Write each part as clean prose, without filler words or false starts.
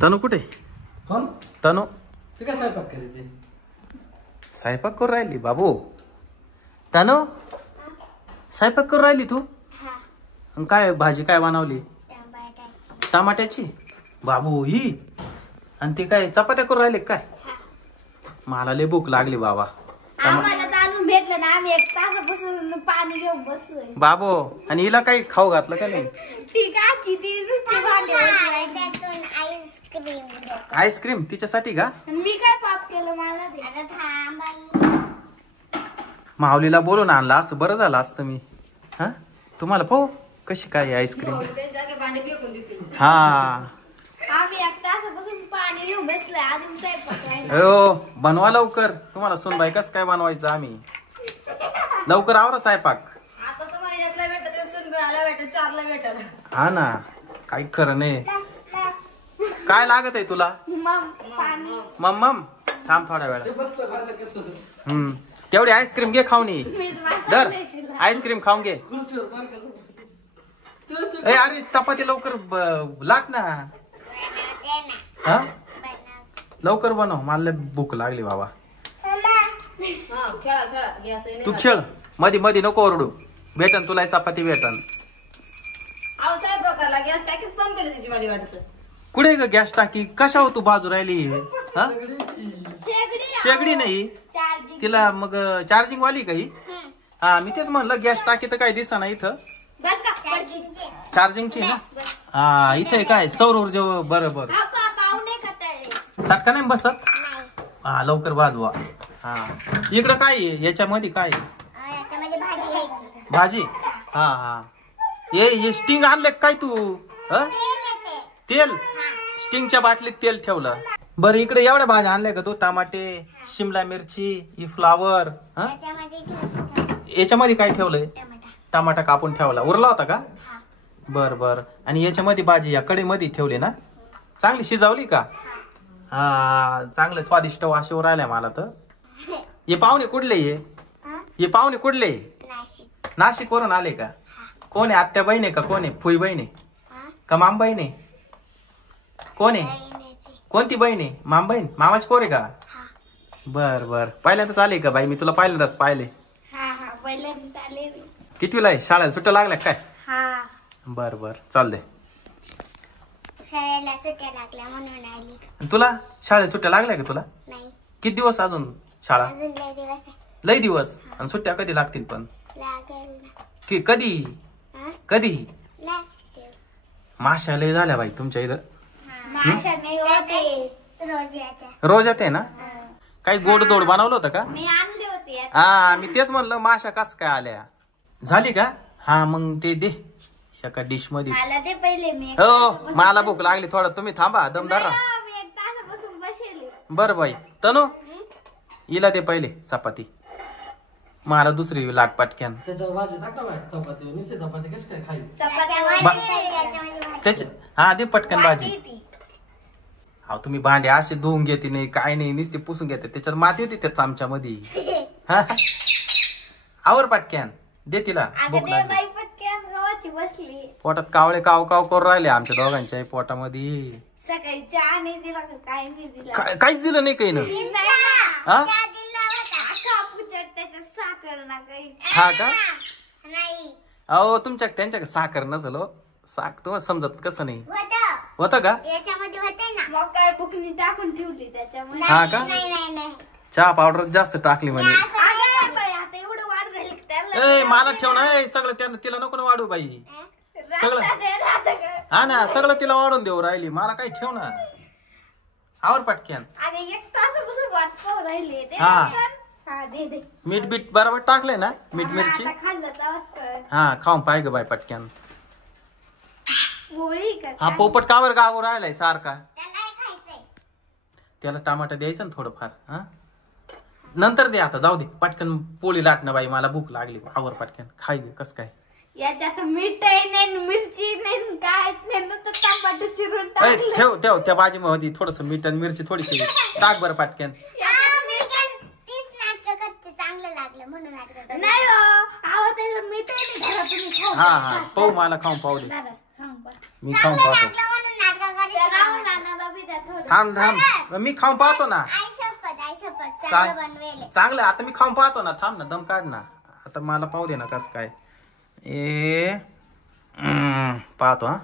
तनु कुठे? कोण? तनु ती काय स्वयंपाक करते? स्वयंपाक करू राहिली बाबू. तनु स्वयंपाक करू राहिली तू? काय भाजी काय बनवली? टमाट्याची. बाबू ही आणि ते काय चपात्या करू राहिले काय? मला लय भूक लागली बाबा. भेटलं ना आम्ही एक तासापासून पाणी घेऊन बसलोय. बाबू आणि हिला काही खाऊ घातलं का नाही? आईस्क्रीम तिच्यासाठी का? मी काय पाप केलं मला? माऊलीला बोलून आणला असं बरं झालं असतं मी. हा तुम्हाला पाहू कशी काय आईस्क्रीम. हा आम्ही एक तासापासून पाणी घेऊन बसलोय अजून स्वयंपाक. हो बनवा लवकर. तुम्हाला सुनबाई कसं काय बनवायचं आम्ही. लवकर आवरा स्वयंपाक. हा ना काही खरं नाही. काय लागत आहे तुला? मम थांब थोड्या वेळा. तेवढी आईस्क्रीम घे खाऊन ये. दर आईस्क्रीम खाऊन घे. अरे चपाती लवकर लाट ना. हा लवकर बनव मला भूक लागली बाबा. तू खेळ मध्ये मध्ये नको ओरडू. भेटन तुला चपाती भेटन. कुठे ग गॅस टाकी कशा हो तू बाजू राहिली? हा शेगडी नाही तिला मग चार्जिंग वाली काही. हा मी तेच म्हणलं गॅस टाकी तर काही दिसा ना इथं. चार्जिंगची ना. हा इथे काय सौर ऊर्जा. बरं बरं चटका नाही बसत. हा लवकर वाजवा. हा इकडं काय आहे याच्यामध्ये काय भाजी? हा हा ये स्टिंग आणले काय तू? तेल स्टिंगच्या बाटलीत तेल ठेवलं. बरं इकडे एवढ्या भाज्या आणल्या का तू? टमाटे शिमला मिरची ही फ्लावर. याच्यामध्ये काय ठेवलंय? टमाटा कापून ठेवला उरला होता का? बर बर. आणि याच्यामध्ये भाजी या कढईमध्ये ठेवली ना? चांगली शिजवली का? हा चांगलं स्वादिष्ट वाशेवर राहिलाय मला तर. हे पाहुणे कुठले? हे पाहुणे कुठले? नाशिक वरून आले का? कोण आहे? आत्या बहीण आहे का? कोण आहे? फुई बहीण आहे का माम बहीण आहे? कोण आहे? कोणती बहीण आहे? माम बहीण मामाची पोर आहे का? बर बर. पहिल्यांदाच आले का बाई? मी तुला पहिल्यांदाच पाहिले. कितवीला आहे? शाळेला सुट्ट्या लागल्या काय? बर बर चाल दे. शाळेला सुट्ट्या लागल्या म्हणून आली. तुला शाळेला सुट्ट्या लागल्या का तुला? नाही. किती दिवस अजून शाळा? अजून लय दिवस आहे. लय दिवस. आणि सुट्ट्या कधी लागतील पण? लागेल ना. की कधी? कधी? लागतील. माशा लय झाल्या बाई तुमच्या इथं. माशा नाही होते रोज येते. रोज येते ना? काही गोडधोड बनवलं होतं का? मी आणले होते. हा मी तेच म्हणलं माशा कस काय आल्या. झाली का? हा मग ते दे एका डिश मध्ये. मला ते पहिले मी. हो मला भूक लागली थोडं. तुम्ही थांबा दमदार राहा. मी एक तासापासून बसले. बर बाई तनु हिला दे पहिले चपाती. मला दुसरी लाट पाटक्यान. त्याच्यावर भाजी टाक ना बाई. चपाती निश्चित चपाती कशी काय खायची? त्याच्या हा दे पटकन भाजी. हा तुम्ही भांडे असे धुवून घेते नाही काय नाही नुसते पुसून घेते. त्याच्यात माती येते त्या चमच्यामध्ये. हा आवर पाटक्यान दे तिला. भूक लागली. बसली पोटात कावळे काव काव करून राहिले आमच्या दोघांच्या पोटामध्ये. सकाळी चहा नाही दिला काय नाही दिला. काहीच दिलं नाही काही ना. हा साखर ना काही. हा का? नाही. अहो तुमच्या त्यांच्या साखर नसल. साख तुम्हाला समजत कसं नाही होतं का? याच्यामध्ये होते ना. मग काय बुकनी टाकून ठेवली त्याच्यामध्ये. हा का? नाही चहा पावडर जास्त टाकली म्हणजे. आता एवढं वाढ राहील. ए मला ठेव ना सगळं त्यांना. तिला नको ना वाढू बाई सगळं. हा ना सगळं तिला वाढून देऊ राहिली. मला काही ठेव ना. आवर पटक्यान. एक तासापासून वाट पाहू राहिली. हा मीठ बीट बरोबर टाकलंय ना? मीठ मिरची. हा खाऊन पाय ग बाई पटक्यान. हा पोपट कावर गाव राहिलाय सारखा. त्याला टमाटा द्यायचं ना थोडंफार. हा नंतर दे आता जाऊ दे. पटकन पोळी लाटणं बाई मला भूक लागली. आवर पटकन खाय गे. कस काय याच्यात मीठ नाही मिरची नाही काय नाही टमाटर चिरून टाकलं. ठेव ठेव त्या भाजी मध्ये थोडस मीठ आणि मिरची थोडीशी टाक बरं पटकन. नाही मीठ हा पाहू मला खाऊन पाहू दे. मी खाऊन पाहतो. थोडं. थांब थांब मी खाऊन पाहतो ना. आई शपथ काय चांगलं बनवेल. चांगलं आता मी खाऊन पाहतो ना. थांब ना दम काढ ना. आता मला पाहू दे ना कसं काय. पाहतो हा.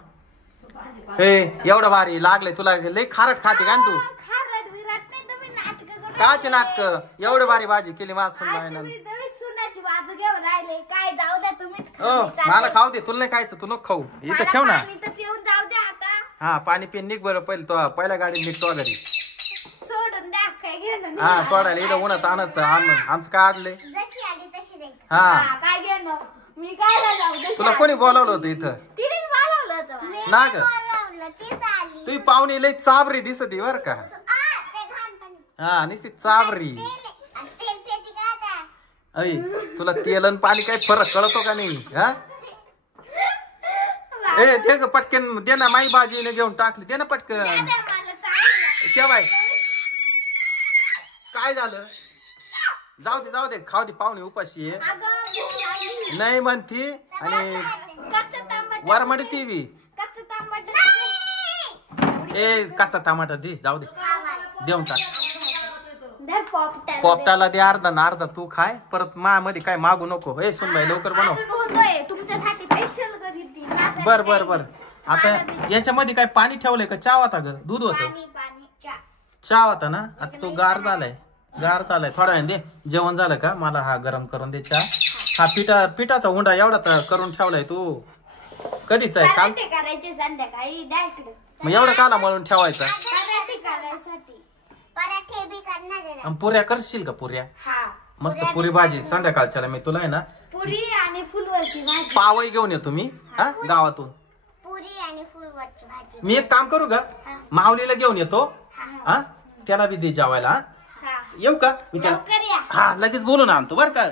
एवढं भारी लागलंय तुला. लय खारट खाते का तू. खारट विराट नाही तुम्ही नाटक करून काचे नाटक एवढं भारी भाजी केली माझ तुम्ही सुनाची बाजू घेऊन राहिले. काय जाऊ द्या तुम्हीच मला खाऊ दे. तुला नाही खायचं तू नको खाऊ. इथं ठेव ना. पाणी तर पिऊन जाऊ द्या आता. हा पाणी पिऊन निघ बरं. पहिल्या गाडीत निघतो घरी. सोडून द्या काय घेणं. हा सोडायला इथं उन्हात आणायचं. आमचं काय आडलंय. जशी आली तशी जाईल. हा काय घेणं. मी काय जाऊ दे. तुला कोणी बोलावलं होतं इथं. तिनेच बोलावलं होतं मला. ना ग बोलावलं तीच आली. तुझी पाहुणी लय चाबरी दिसती बर का. ते घाण पाणी. हा निश्चित चाबरी. तेल पेती का आता. ऐ तुला तेल आणि पाणी काय फरक कळतो का नाही. हा ए दे ग पटकन दे ना. माई बाजीने घेऊन टाकली. दे ना पटकन. मला चांगलं. केव्हाय काय झालं. जाऊ दे खाऊ दे. पाहुणे उपाशी आहे. अगं भूक लागली. नाही म्हणती आणि कच्चं तांबट. वरमडी ती कच्चं तांबट. ए कच्चा टमाटा दे. जाऊ दे देऊन टाक. धर पोपटा. पोपटाला दे अर्धा ना अर्धा तू खाय. परत मध्ये काय मागू नको. हे सुन बाई लवकर बनव. अजून होतोय तुमच्यासाठी स्पेशल करीत. बर आता याच्यामध्ये काय पाणी ठेवलंय का. चहा होता ग दूध होतं. पाणी चहा होता ना. आता तो गार झालाय थोडा वेळ दे. जेवण झालं का मला हा गरम करून दे चहा. हा पिठाचा उंडा एवढा करून ठेवलाय तू. कधीच आहे काल. पराठे करायचे संध्याकाळी द्या इकडे. मग एवढं काला मळून ठेवायचा. पराठे करायसाठी. पराठे बी करणार आहे. आणि पुऱ्या करशील का पुऱ्या. हा मस्त पुरी भाजी संध्याकाळच्याला मी तुला आहे ना पुरी आणि फुलवरची भाजी. पावही घेऊन येतो मी हा गावातून. पुरी आणि फुलवरची भाजी. मी एक काम करू का माऊलीला घेऊन येतो. हा त्याला बी दे जेवायला. येऊ का मी त्याला. हा लगेच बोलून आणतो बर का.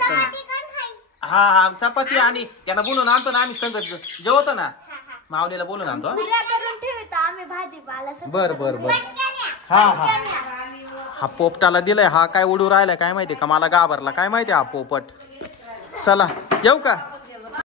हा चपाती आणि त्याला बोलून आणतो ना. आम्ही संगत जेवतो ना. माऊलीला बोलून आणतो. बर हा पोपटाला दिलाय. हा काय उडू राहिलाय काय माहिती का. मला घाबरला काय माहिती हा पोपट. चला येऊ का.